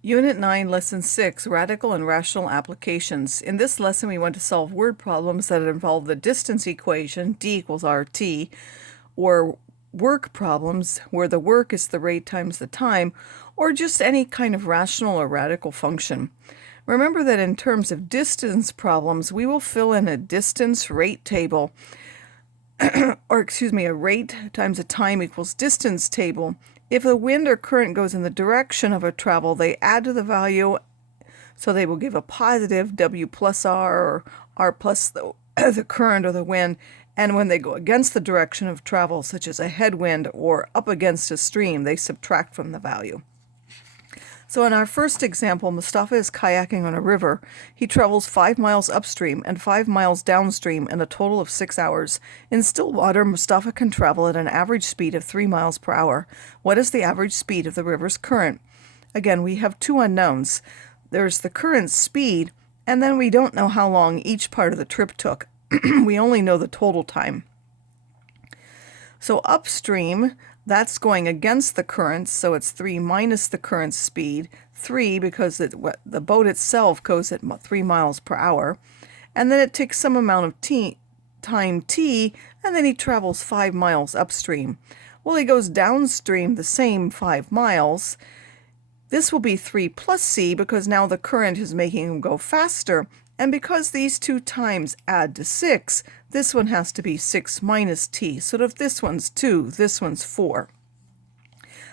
Unit 9, Lesson 6, Radical and Rational Applications. In this lesson, we want to solve word problems that involve the distance equation, d equals rt, or work problems where the work is the rate times the time, or just any kind of rational or radical function. Remember that in terms of distance problems, we will fill in a distance rate table, a rate times a time equals distance table. If the wind or current goes in the direction of a travel, they add to the value, so they will give a positive W plus R or R plus the current or the wind. And when they go against the direction of travel, such as a headwind or up against a stream, they subtract from the value. So in our first example, Mustafa is kayaking on a river. He travels 5 miles upstream and 5 miles downstream in a total of 6 hours. In still water, Mustafa can travel at an average speed of 3 miles per hour. What is the average speed of the river's current? Again, we have two unknowns. There's the current speed, and then we don't know how long each part of the trip took. We only know the total time. So upstream, that's going against the current, so it's 3 minus the current speed, 3 because the boat itself goes at 3 miles per hour, and then it takes some amount of time t, and then he travels 5 miles upstream. Well, he goes downstream the same 5 miles. This will be 3 plus c because now the current is making him go faster, and because these two times add to 6, this one has to be 6 minus t. So if this one's 2, this one's 4.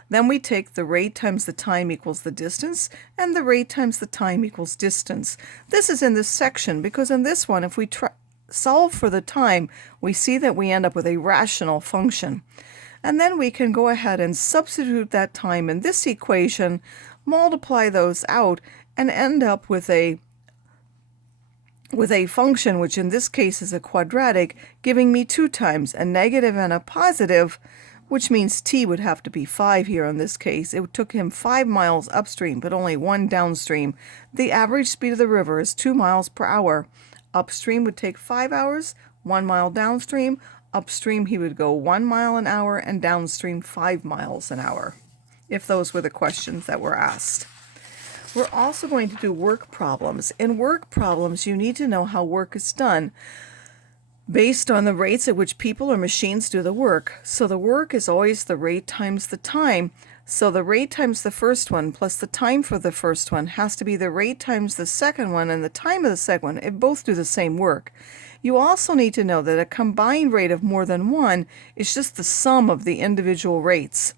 Then we take the rate times the time equals the distance, and the rate times the time equals distance. This is in this section because in this one, if we solve for the time, we see that we end up with a rational function. And then we can go ahead and substitute that time in this equation, multiply those out, and end up with a function, which in this case is a quadratic, giving me two times, a negative and a positive, which means t would have to be 5 here in this case. It took him 5 miles upstream, but only 1 downstream. The average speed of the river is 2 miles per hour. Upstream would take 5 hours, 1 mile downstream. Upstream he would go 1 mile an hour, and downstream 5 miles an hour, if those were the questions that were asked. We're also going to do work problems. In work problems, you need to know how work is done based on the rates at which people or machines do the work. So the work is always the rate times the time. So the rate times the first one plus the time for the first one has to be the rate times the second one and the time of the second one. It both do the same work. You also need to know that a combined rate of more than one is just the sum of the individual rates.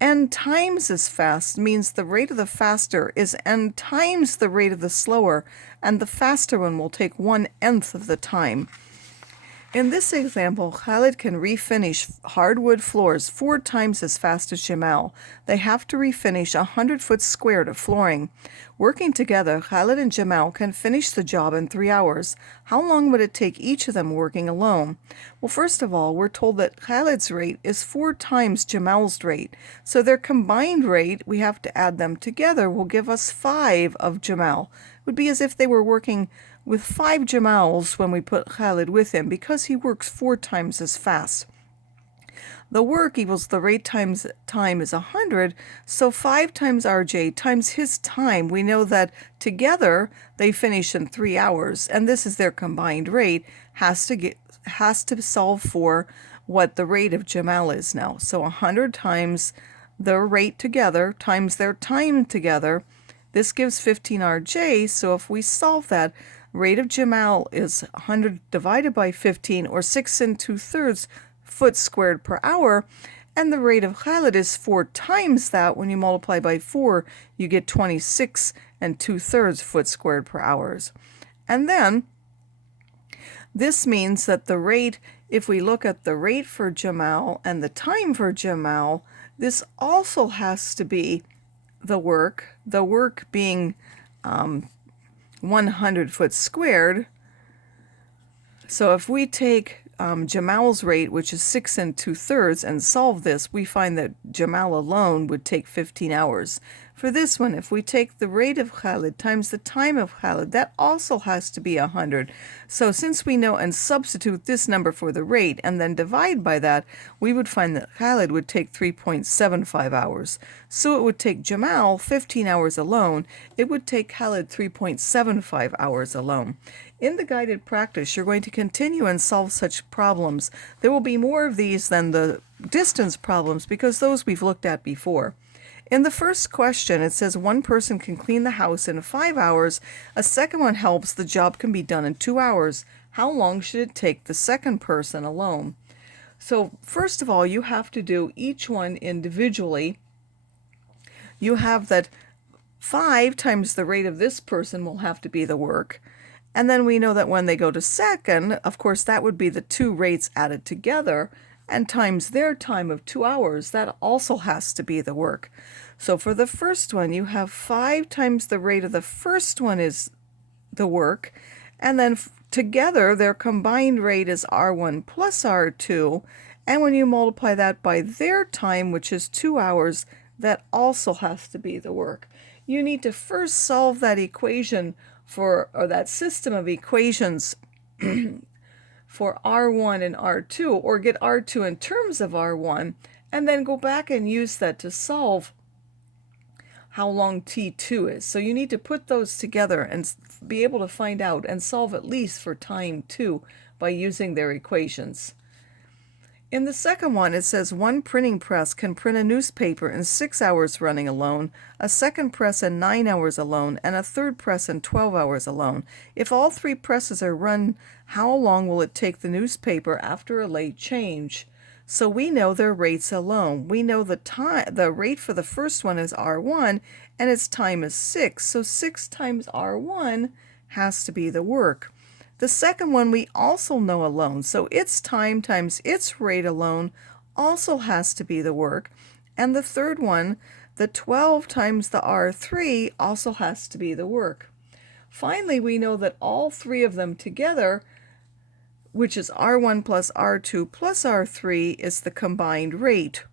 N times as fast means the rate of the faster is n times the rate of the slower, and the faster one will take 1/nth of the time. In this example, Khalid can refinish hardwood floors 4 times as fast as Jamal. They have to refinish 100 foot squared of flooring. Working together, Khalid and Jamal can finish the job in 3 hours. How long would it take each of them working alone? Well, first of all, we're told that Khalid's rate is 4 times Jamal's rate. So their combined rate, we have to add them together, will give us 5 of Jamal. It would be as if they were working with 5 Jamals when we put Khalid with him, because he works 4 times as fast. The work equals the rate times time is 100, so 5 times RJ times his time. We know that together they finish in 3 hours, and this is their combined rate, has to solve for what the rate of Jamal is now. So 100 times their rate together times their time together. This gives 15 RJ, so if we solve that, rate of Jamal is 100 divided by 15, or 6 2/3 foot squared per hour, and the rate of Khalid is 4 times that. When you multiply by 4, you get 26 2/3 foot squared per hours. And then this means that the rate, if we look at the rate for Jamal and the time for Jamal, this also has to be the work being 100 foot squared. So if we take Jamal's rate, which is 6 2/3, and solve this, we find that Jamal alone would take 15 hours. For this one, if we take the rate of Khalid times the time of Khalid, that also has to be 100. So since we know and substitute this number for the rate and then divide by that, we would find that Khalid would take 3.75 hours. So it would take Jamal 15 hours alone. It would take Khalid 3.75 hours alone. In the guided practice, you're going to continue and solve such problems. There will be more of these than the distance problems because those we've looked at before. In the first question, it says one person can clean the house in 5 hours. A second one helps. The job can be done in 2 hours. How long should it take the second person alone? So first of all, you have to do each one individually. You have that 5 times the rate of this person will have to be the work. And then we know that when they go to second, of course, that would be the 2 rates added together, and times their time of 2 hours, that also has to be the work. So for the first one, you have 5 times the rate of the first one is the work, and then together their combined rate is R1 plus R2, and when you multiply that by their time, which is 2 hours, that also has to be the work. You need to first solve that equation or that system of equations for R1 and R2, or get R2 in terms of R1, and then go back and use that to solve how long T2 is. So you need to put those together and be able to find out and solve at least for time 2 by using their equations. In the second one, it says one printing press can print a newspaper in 6 hours running alone, a second press in 9 hours alone, and a third press in 12 hours alone. If all 3 presses are run, how long will it take the newspaper after a late change? So we know their rates alone. We know the rate for the first one is R1, and its time is 6. So 6 times R1 has to be the work. The second one we also know alone, so its time times its rate alone also has to be the work. And the third one, the 12 times the R3, also has to be the work. Finally, we know that all 3 of them together, which is R1 plus R2 plus R3, is the combined rate.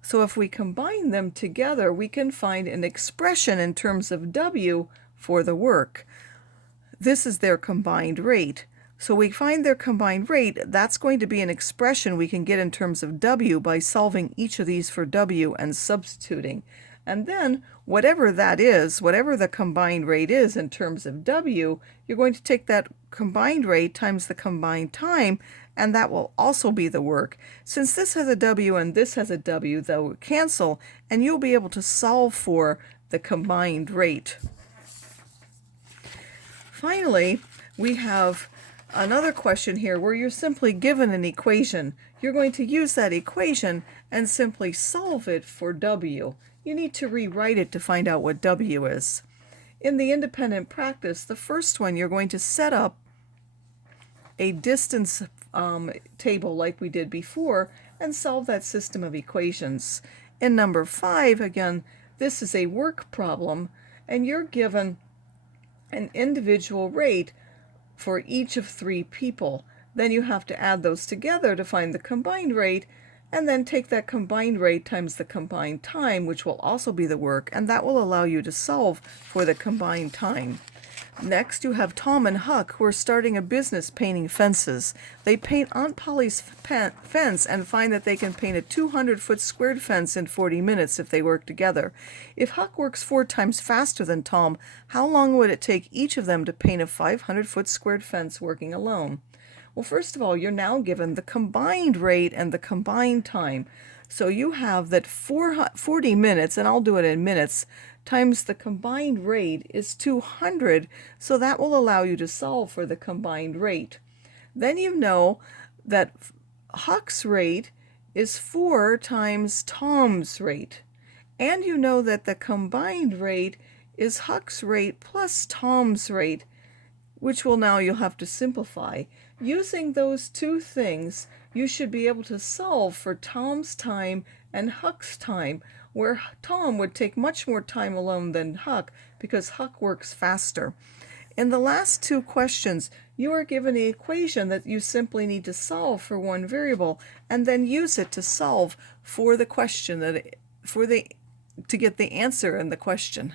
So if we combine them together, we can find an expression in terms of W for the work. This is their combined rate. So we find their combined rate. That's going to be an expression we can get in terms of W by solving each of these for W and substituting. And then whatever that is, whatever the combined rate is in terms of W, you're going to take that combined rate times the combined time, and that will also be the work. Since this has a W and this has a W, they'll cancel, and you'll be able to solve for the combined rate. Finally, we have another question here where you're simply given an equation. You're going to use that equation and simply solve it for W. You need to rewrite it to find out what W is. In the independent practice, the first one, you're going to set up a distance table like we did before and solve that system of equations. In number 5, again, this is a work problem, and you're given an individual rate for each of 3 people. Then you have to add those together to find the combined rate, and then take that combined rate times the combined time, which will also be the work, and that will allow you to solve for the combined time. Next, you have Tom and Huck, who are starting a business painting fences. They paint Aunt Polly's fence and find that they can paint a 200-foot squared fence in 40 minutes if they work together. If Huck works 4 times faster than Tom, how long would it take each of them to paint a 500-foot squared fence working alone? Well, first of all, you're now given the combined rate and the combined time. So you have that 40 minutes, and I'll do it in minutes, times the combined rate is 200, so that will allow you to solve for the combined rate. Then you know that Huck's rate is 4 times Tom's rate. And you know that the combined rate is Huck's rate plus Tom's rate, which will now you'll have to simplify. Using those 2 things, you should be able to solve for Tom's time and Huck's time, where Tom would take much more time alone than Huck because Huck works faster. In the last 2 questions, you are given an equation that you simply need to solve for one variable and then use it to solve for the question for the to get the answer in the question.